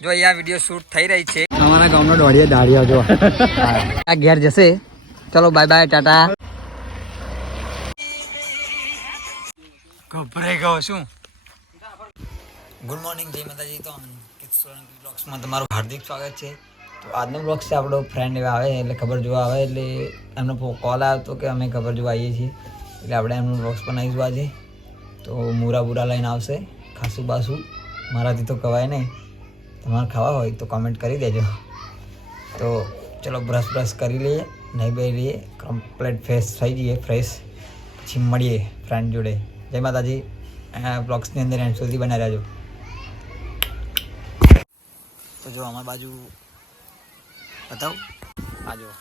જો અહીંયા video shoot થઈ રહી છે અમારા ગામનો દોડીએ દાડિયા જો આ ઘેર જશે ચલો બાય બાય ટાટા ગભરાઈ ગયો શું ગુડ મોર્નિંગ જય માતાજી તો અંકિત સોલંકી બ્લોગ્સમાં તમારું હાર્દિક સ્વાગત છે તો આજનો બ્લોગ છે આપણો ફ્રેન્ડ એવા આવે એટલે ખબર જોવા આવે એટલે એમનો કોલ આવ્યો હતો કે અમે ખબર જોવા આવીએ છીએ એટલે આપણે એમનું બ્લોગ્સ બનાવીશું આજે તો મૂરા બુરા લઈને આવશે ખાસું બાસું મારાથી તો કવાય નહીં તમારે ખાવા હોય તો કમેન્ટ કરી દેજો તો ચલો બ્રશ કરી લઈએ નહીં બે લઈએ કમ્પ્લીટ ફ્રેશ થઈ જઈએ ફ્રેશ પછી મળીએ ફ્રેન્ડ જોડે જય માતાજી બ્લોગ્સની અંદર એન્ડ સુધી બનાવી રહેજો તો જો અમારી બાજુ બતાવ આ જો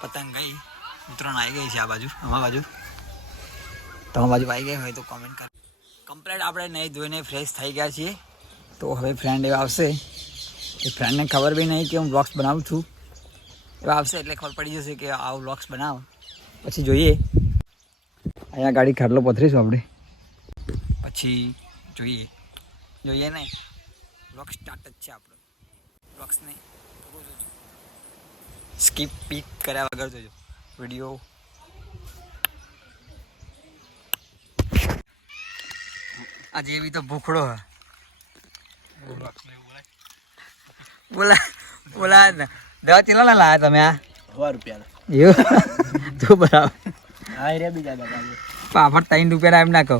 પતંગ ગઈ ઉત્તરાયણ આવી ગઈ છે આ બાજુ અમારી બાજુ તમારી બાજુ આવી ગઈ હોય તો કોમેન્ટ કર કમ્પ્લીટ આપણે નહીં ધોઈને ફ્રેશ થઈ ગયા છીએ તો હવે ફ્રેન્ડ એવા આવશે એ ફ્રેન્ડને ખબર બી નહીં કે હું બ્લોગ્સ બનાવું છું એવા આવશે એટલે ખબર પડી જશે કે આવું બ્લોગ્સ બનાવ પછી જોઈએ અહીંયા ગાડી ખાટલો પથરીશું આપણે પછી જોઈએ ને બ્લોગ સ્ટાર્ટ જ છે આપણો બ્લોગ્સને સ્કીપ પીક કર્યા વગર જોજો વિડીયો આજે એવી તો ભૂખડો હ બોલા દવા ચેલા લાયા તમે આ 100 રૂપિયા એવું તો બરાબર હા રે બીજા દાદા પાપડ 3 રૂપિયા એમ ના કહો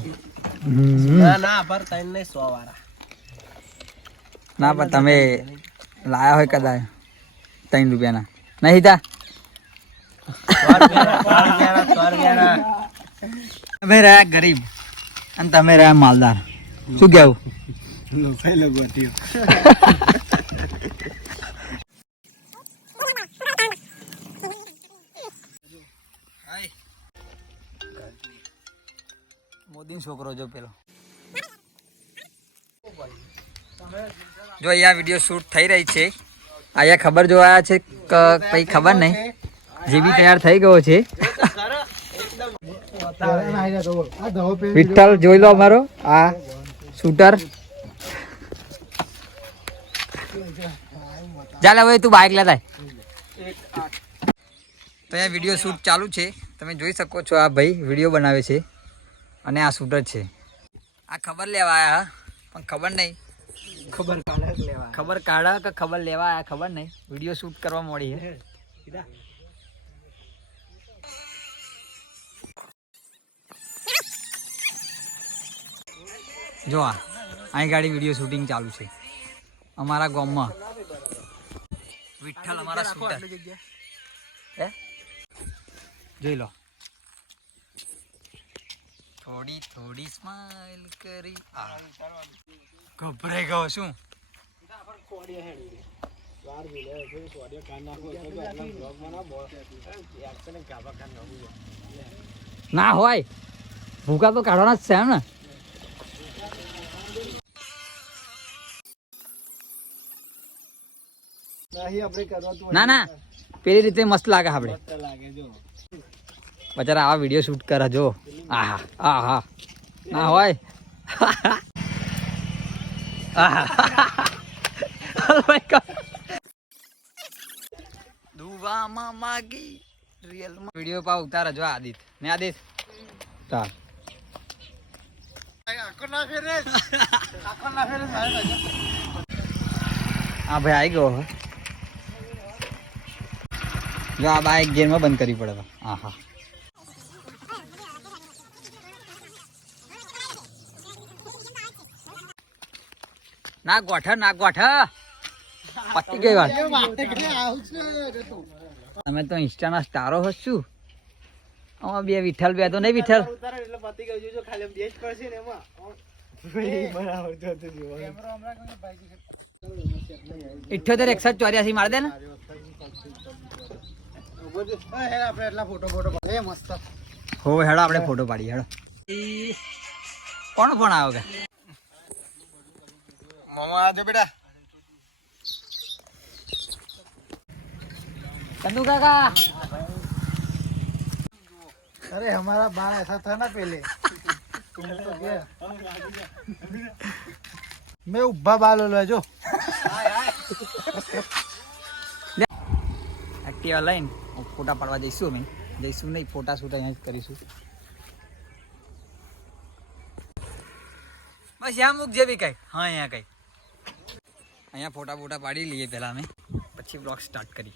ના પર 3 નહીં 100 વાળા ના પણ તમે લાયા હોય કદાચ 3 રૂપિયાના નહીં તા તમે રહ્યા ગરીબ અને તમે રહ્યા માલદાર શું કેવું મોદી છોકરો જો પેલો જો અહીંયા વિડીયો શૂટ થઈ રહી છે અહીંયા ખબર જોવાયા છે કઈ ખબર નહીં જે બી તૈયાર થઈ ગયો છે વિઠ્ઠલ જોઈ લો અમારો આ શૂટર ચાલ હવે તું બાઇક લેતા તો અહીંયા વિડીયો શૂટ ચાલુ છે તમે જોઈ શકો છો આ ભાઈ વિડીયો બનાવે છે અને આ શૂટર છે આ ખબર લેવા આવ્યા પણ ખબર નહીં ખબર કાઢા કે ખબર લેવા આવ્યા ખબર નહીં વિડીયો શૂટ કરવા મળી હે જો અહીં ગાડી વિડીયો શૂટિંગ ચાલુ છે અમારા ગામમાં વિઠ્ઠલ અમારા શૂટર હે જોઈ લો થોડી થોડી સ્માઈલ કરી ગભરાઈ ગયો શું ના હોય ભૂકા તો કાઢવાના જ છે ને ના ના પેલી રીતે મસ્ત લાગે આપણે બચારા આવા વિડીયો શૂટ કરે જો આહા આહા ના હોય દુવામાં માગી રિયલમાં વિડીયો પા ઉતારે જો આદિત ને આદિત ચાલ હા ભાઈ આવી ગયો જો આ બાઈક ગેરમાં બંધ કરવી પડે હા હા ના ગોઠા પતી ગઈ વાત તમે તો ઇન્સ્ટાના સ્ટારો હશો આમાં બે વિઠ્ઠલ બે તો નહીં વિઠ્ઠલ 78 184 માર દે ને હો હેડો આપણે ફોટો પાડીએ હેડો કોણ ફોન આવ્યો કે મામા આજો બેટા चंदू काका अरे हमारा बाल ऐसा था ना पहले तुम तो क्या मैं उब्बा बाल लो जो एक्टिवा लઈને ફોટા પાડવા જઈશું અમે જઈશું નહીં ફોટા શૂટ અહીંયા જ કરીશું બસ યા મૂક જે બી કંઈ હા અહીંયા કંઈ અહીંયા ફોટા પાડી લઈએ પહેલાં અમે પછી બ્લોગ સ્ટાર્ટ કરી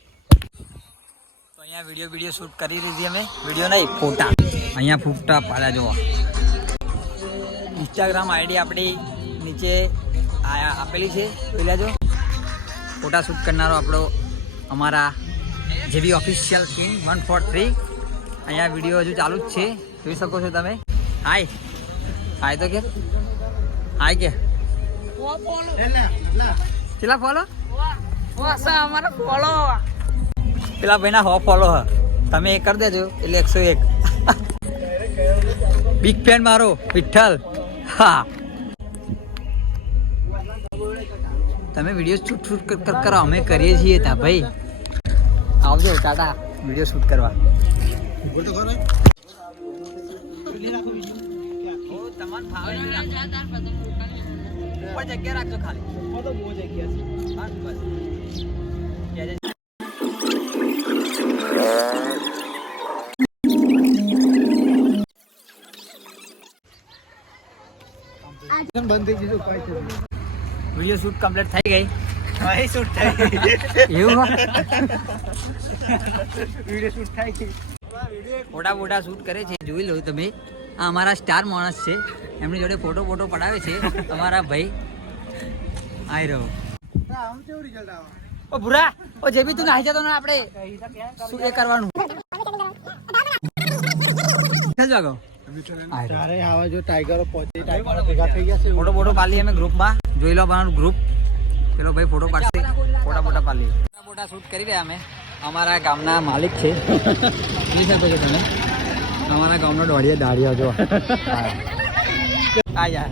તો અહીંયા વિડીયો શૂટ કરી દીધી અમે વિડીયો નહીં ફોટા અહીંયા ફોટા પાડ્યા જોવા ઇન્સ્ટાગ્રામ આઈડી આપણી નીચે આપેલી છે પેલા જો ફોટા શૂટ કરનારો આપણો અમારા જેબી ઓફિશિયલ કિંગ 143 અહીંયા વિડીયો હજુ ચાલુ જ છે જોઈ શકો છો તમે હાય તો કે હાય કે કેટલા ફોલો અમારા ફોલો પેલા ભાઈના 100 ફોલો હ તમે એ કરી દેજો એટલે 101 બિગ ફેન મારો વિઠ્ઠલ હા તમે વિડીયો શૂટ કરો અમે કરીએ છીએ તા ભાઈ આવજો ટાટા વિડીયો શૂટ કરવા જગ્યા રાખજો ખાલી બહુ જગ્યા છે બંધ થઈ ગયું વિડીયો શૂટ કમ્પ્લીટ થઈ ગઈ શૂટ થઈ એવું વિડીયો શૂટ થાય છે ફોટા શૂટ કરે છે જોઈ લો તમે આ અમારા સ્ટાર માણસ છે એમની જોડે ફોટો પડાવે છે અમારા ભાઈ આઈ રહ્યો ઓ ભૂરા ઓ જે બી તું નાહી જતો ને આપણે શું એ કરવાનું જાગો અરે આવા જો ટાઈગરો પહોંચી ટાઈગરો ભેગા થઈ ગયા છે ફોટો પાડી અમે ગ્રુપમાં જોઈ લો અમારું ગ્રુપ પેલો ભાઈ ફોટો પાડશે ફોટા પાડી ફોટા શૂટ કરી રહ્યા અમે અમારા ગામના માલિક છે જોઈ શકો છો તમે અમારા ગામનો દાડિયા જો આ યાર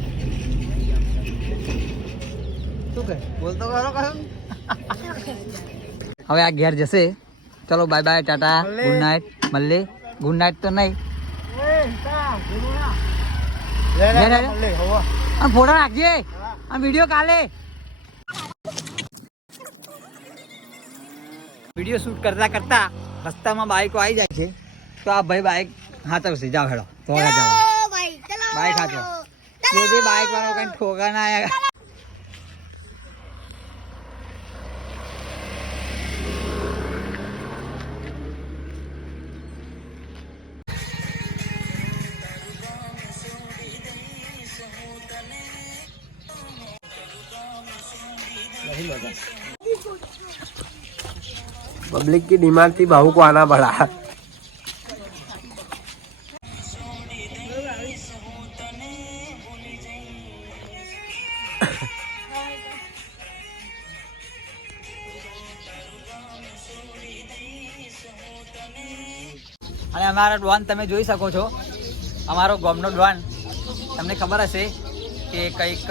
શું કહે બોલતો કરો હવે આ ઘેર જશે ચલો bye bye tata good night મળે ગુડ નાઇટ તો નહીં ફોટો રાખજે વિડીયો કાલે વિડીયો શૂટ કરતા રસ્તામાં બાઈકો આવી જાય છે તો આ ભાઈ બાઈક હાથવશે જાવ હેડો બાઈક હાથો જે બાઈક વાળો કઈ ઠોકા ના આયા पब्लिक की डिमांड थी बहू को आना पड़ा અને અમારો ડોન તમે જોઈ શકો છો અમારો ગામનો ડોન તમને ખબર હશે કે કંઈક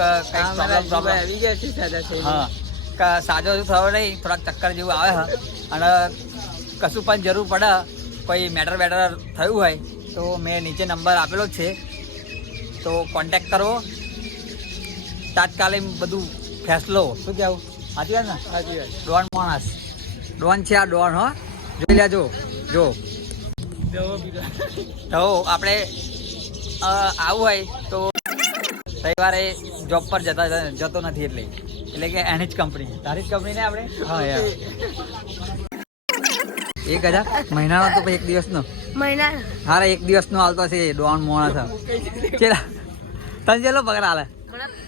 પ્રોબ્લેમ આવી ગયા છે હા સાજો થયો નહીં થોડાક ચક્કર જેવું આવે છે અને કશું પણ જરૂર પડે કોઈ મેટર થયું હોય તો મેં નીચે નંબર આપેલો જ છે તો કોન્ટેક્ટ કરવો તાત્કાલિક બધું ફેસલો શું કહેવું સાચી વાત ને સાચી વાત ડોન માણસ ડોન છે આ ડોન હો જોઈ લેજો જો તો આપણે આવું હોય તો રવિવારે જોબ પર જતો નથી એટલે કે એની જ કંપની તારી જ કંપની ને આપણે હા યાર 1000 મહિનાનો તો એક દિવસનો હારે એક દિવસનો હાલતો છે ડોન મોણા છે ચેલા તને ચેલો પગાર હાલે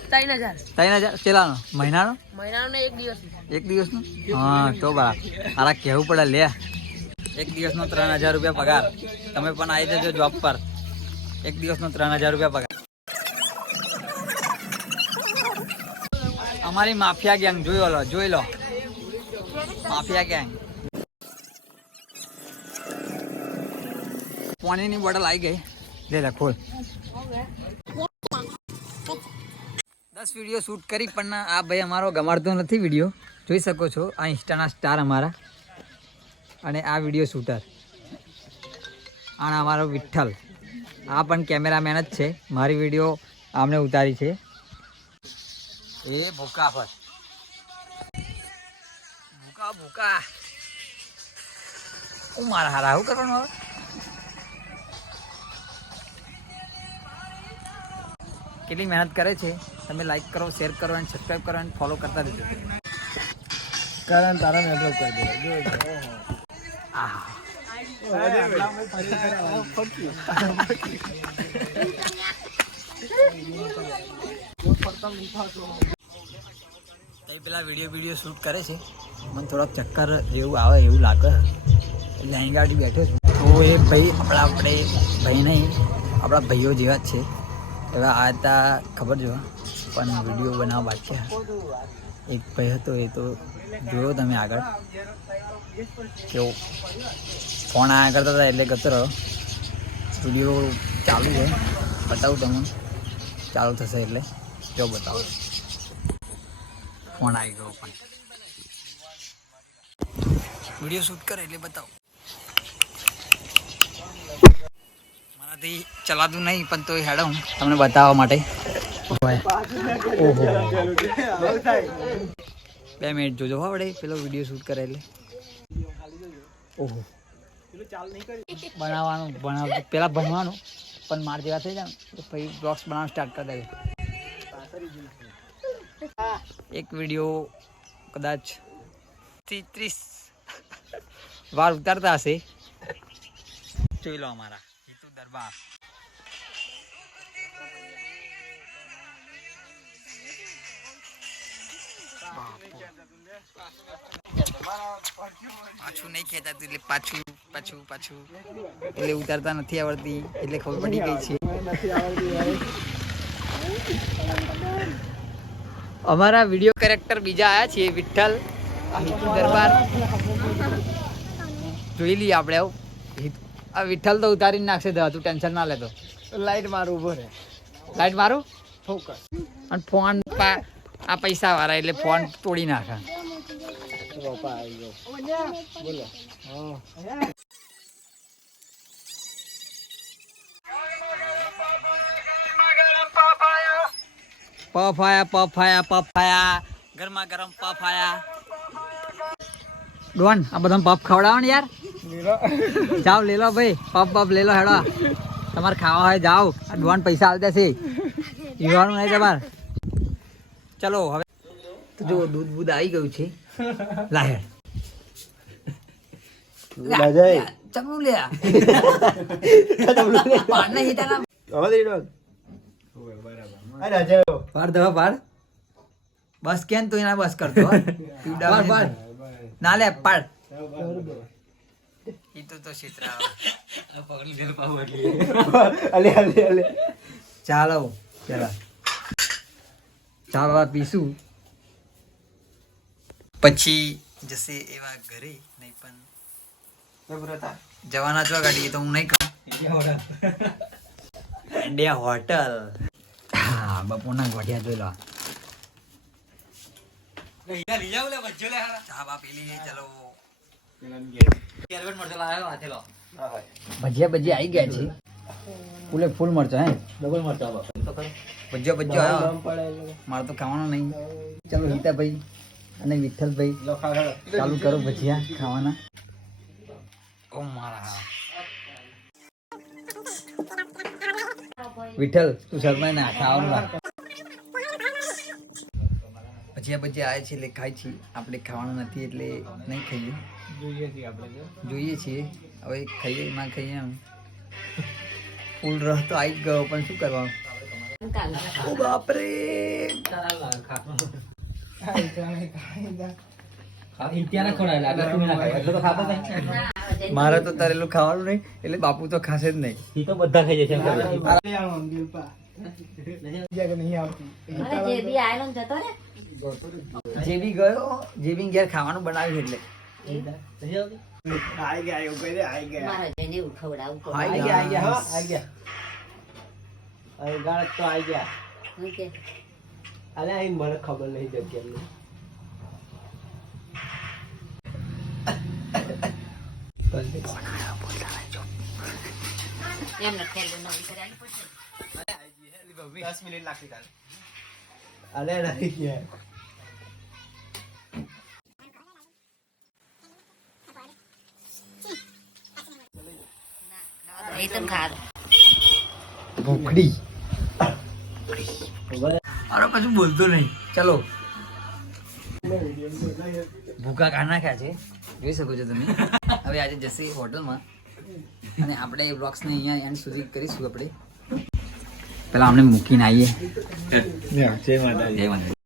3000 ચેલાનો મહિનાનો એક દિવસનો હા તો બરાબર હારા કહેવું પડે લે એક દિવસનો 3000 રૂપિયા પગાર તમે પણ આવી જજો જોબ પર એક દિવસનો 3000 રૂપિયા પગાર અમારી માફિયા ગેંગ જોઈ લો માફિયા ગેંગ પાણીની બોટલ આવી ગઈ લે ખોલ 10 વિડીયો શૂટ કરી પણ આ ભાઈ અમારો ગમાડતો નથી વિડીયો જોઈ શકો છો આ ઇન્સ્ટાના સ્ટાર અમારા અને આ વિડીયો શૂટર અને અમારો વિઠ્ઠલ આ પણ કેમેરામેન જ છે. મારી વિડીયો આમને ઉતારી છે. એ ભૂકા પર ભૂકા ભૂકા હું મારા હારા આવું કરવાનું હવે. કેટલી મહેનત કરે છે. તમે લાઈક કરો, શેર કરો અને સબસ્ક્રાઈબ કરો અને ફોલો કરતા રહેજો. કારણ તારા નેટવર્ક કરી દે જો આહા પેલા વિડીયો શૂટ કરે છે. મને થોડોક ચક્કર જેવું આવે એવું લાગે એટલે અહીં ગાડી બેઠો છું. તો એ ભાઈ આપણે ભાઈ નહીં આપણા ભાઈઓ જેવા જ છે. હવે આ હતા ખબર જો પણ વિડીયો બનાવવા બાકી. એક ભાઈ હતો એ તો જોયો તમે આગળ કેવો ફોન આવ્યા કરતા હતા એટલે ગતો રહ્યો. વિડીયો ચાલુ છે બતાવું તમને ચાલુ થશે એટલે જો બતાવો. ફોન આવી ગયો પણ વિડીયો શૂટ કરે એટલે બતાવો. મારાથી ચલાતું નહીં પણ તો હેડો હું તમને બતાવવા માટે. ઓહો 2 મિનિટ જોજો આપણે પેલો વિડીયો શૂટ કરે એટલે. ઓહો બનાવવાનું પેલા ભણવાનું પણ માર જેવા થઈ જાય તો પછી બ્લોગ્સ બનાવવાનું સ્ટાર્ટ કરી દે. એક વિડીયો કદાચ 30 વાર ઉતારતા હશે. જોઈ લો અમારા હિતુ દરબાર. પાછું નહીં ખેંચાતું એટલે પાછું એટલે ઉતારતા નથી આવડતી એટલે ખબર પડી ગઈ છે. અમારા વિડીયો કેરેક્ટર બીજા આયા છે વિઠ્ઠલ હિતુ દરબાર. જોઈ લઈએ આપણે આ વિઠ્ઠલ તો ઉતારી નાખશે. તું ટેન્શન ના લેતો. લાઈટ મારું ઉભો રહે. લાઈટ મારું ફોકસ અને ફોન આ પૈસા વાળા એટલે ફોન તોડી નાખે. પપ્પા આવી ગયો બોલો. પફાયા ગરમા ગરમ પફાયા. ડોન આ બધા પફ ખવડાવો ને યાર. જાઓ લે લો ભાઈ પફ લે લો હેડો. તમારે ખાવા હોય જાઓ. આ ડોન પૈસા આવી દેશે પીવાનું નહીં તમારે. ચલો હવે તો જો દૂધ આવી ગયું છે. લાહેર ચમનું લે પાડ બસ કેમ તું એના બસ કરતો ના લે પાડ ઈ તો ક્ષેત્રા ચાલો ચાલવા પીશું પછી જશે એવા ઘરે. નહીં પણ જવાના છો ગાડી તો હું નહીં કહું. India hotel. હા બપોરના ગોઠિયા જોઈ લો. ભજીયા આવી ગયા છે. ફૂલ મરચો હે ડબલ મરચો ભજીયા આવ્યો. મારે તો ખાવાનું નહીં. ચાલો હિતાભાઈ અને વિઠ્ઠલભાઈ ચાલુ કરો ભજીયા ખાવાના. ઓ મારા વિઠ્ઠલ તું શરમાય ના ખાવાનું. ભજીયા આવે છે એટલે ખાય છે. આપણે ખાવાનું નથી એટલે નહીં ખાઈએ. જોઈએ છીએ હવે ખાઈએ ના ખાઈએ એમ. ફૂલ રસ તો આવી ગયો પણ શું કરવાનું. ઓ બાપરે મારે તો તરેલું ખાવાનું નહીં એટલે બાપુ તો ખાશે જ નહીં. તો બધા ખાઈ જશે. જેબી ગયો જેબી ઘેર ખાવાનું બનાવ્યું એટલે મને ખબર નહીં જગ્યા ભૂખડી અરે કશું બોલતો નહીં. ચલો ભૂકા ખા નાખ્યા છે, જોઈ શકો છો તમે. હવે આજે જશે હોટલમાં અને આપણે બ્લોગ્સને અહીંયા એન્ડ સુધી કરીશું. આપણે પેલા અમને મૂકીને આવીએ. જય માતાજી.